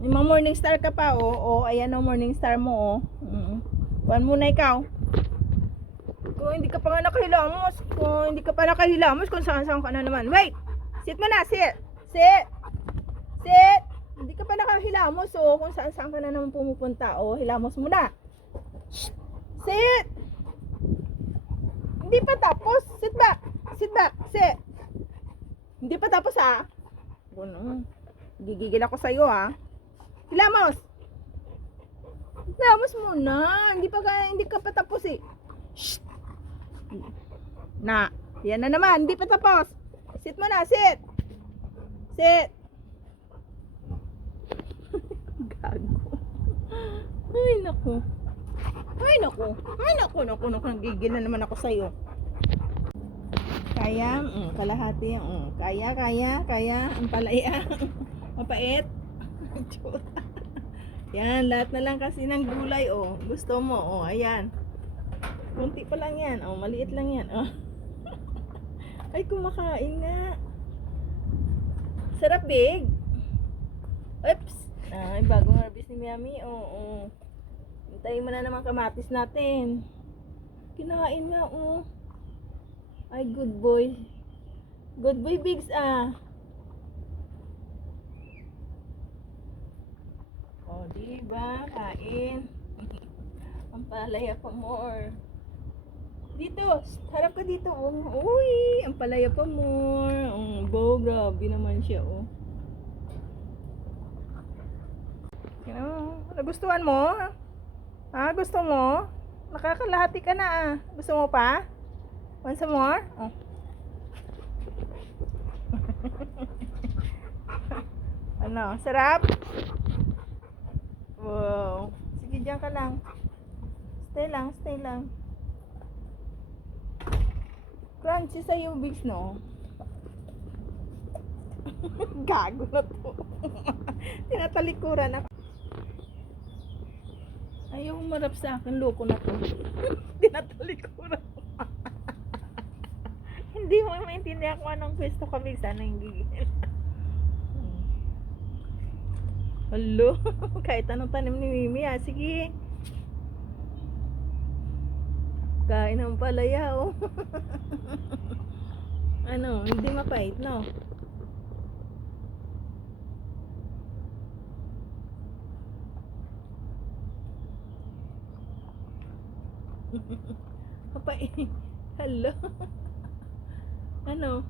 May mga morning star ka pa, oh. Ayan ang morning star mo, oh. Kuhan muna ikaw. Kung hindi ka pa nga nakahilamos, kung saan-saan ka na naman. Wait! Sit mo na, sit! Sit! Sit! Hindi ka pa nakahilamos, oh. Kung saan-saan ka na naman pumupunta, oh. Hilamos mo na. Shh! Sit! Hindi pa tapos. Sit back. Sit back. Sit. Hindi pa tapos, ah. Ano? Gigigil ako sa'yo, ah. Hilamos! Hilamos muna. Hindi ka pa tapos, eh. Shh! Na. Yan na naman. Hindi pa tapos. Sit mo na. Sit. Sit. Gago. Ay, naku. Ay, naku. Ay, naku. Gigil na naman ako sa'yo. Kaya, kalahati. Kaya. Ang palaya. Mapait. Yan, lahat na lang kasi ng gulay, oh. Gusto mo, oh. Ayan. Kunti pa lang yan. Oh, maliit lang yan. Oh. Ay, kumakain nga. Sarap, big. Oops. Ay, bagong harvest ni Miami. Oo. Hintayin mo na naman kamatis natin. Kinain nga, oh. Ay, good boy. Good boy, Bigs, ah. Oh, diba? Kain. Ang palaya pa more. Dito, harap ka dito, oh. Uy, ang palaya pa more. Bo, grabe naman siya, oh. Nagustuhan mo? Ah, gusto mo? Nakakalahati ka na, ah. Gusto mo pa? Want some more? Oh. Ano, sarap? Wow. Sige, diyan ka lang. Stay lang. Crunchy sa'yo, Bigs, no? Gago na to. Tinatalikuran ako. Ayaw umarap sa akin, loko na to. Tinatalikuran. Hindi mo maintindihan kung anong pwesto ka, Bigs. Sana yung gigil. Hello. Kahit anong tanim ni Mimi, ah. Sige. Kain ng palaya, oh. Ano, hindi mapait, no? Mapait. Hello. Ano?